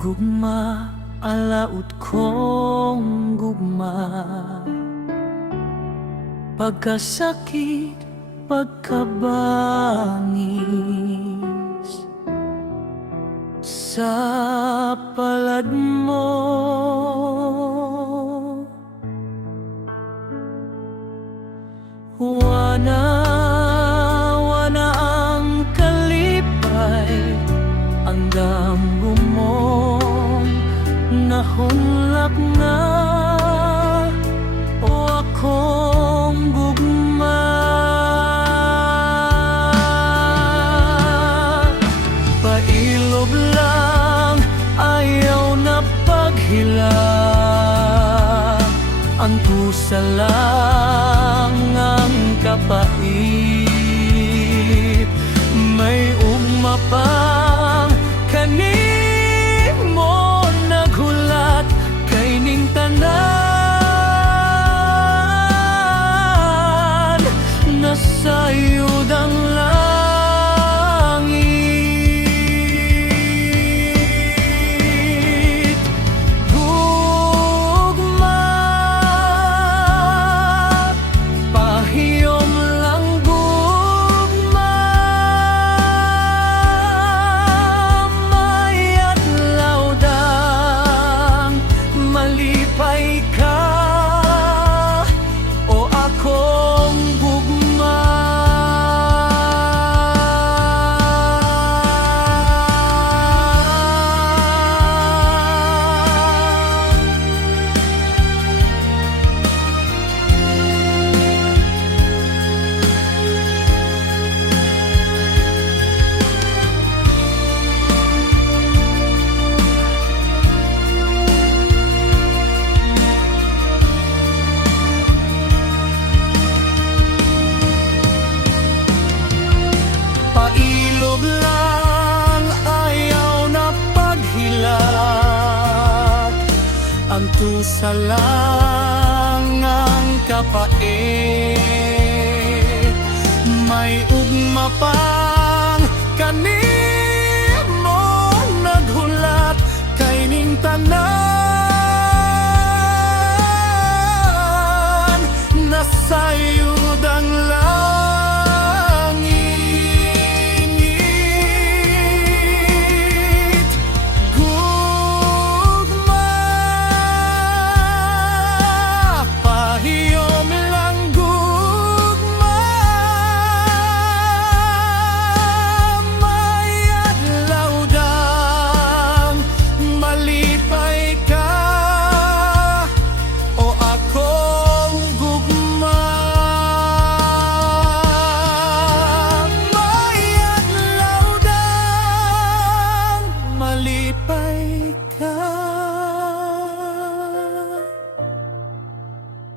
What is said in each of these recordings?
Gugma, alaut kong gugma, pagkasakit, pagkabangis, sa palad mo. Wana ang kalipay, ang damgo mong nahunlap na, o akong gugma. Pailog lang, ayaw na paghila, ang tusa lang ang kapait. May ugma pang kanimo naghulat, kay ning tanan nasayod ang langit. Gugma, pahiyom lang gugma, may adlaw dang malipay ka, o akong gugma. Pailog lang, ayaw na paghilat, ang tusa lang ang kapait. May ugma pang kanimo naghulat, kay ning tanan nasayod ang langit. Gugma, pahiyom lang gugma, may adlaw dang malipay ka, o akong gugma. May adlaw dang malipay ka,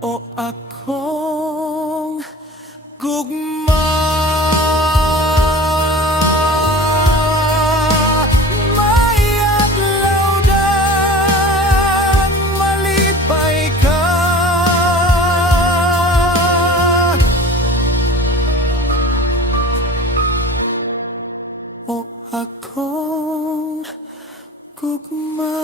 o akong gugma. May adlaw dang malipay ka, o akong gugma.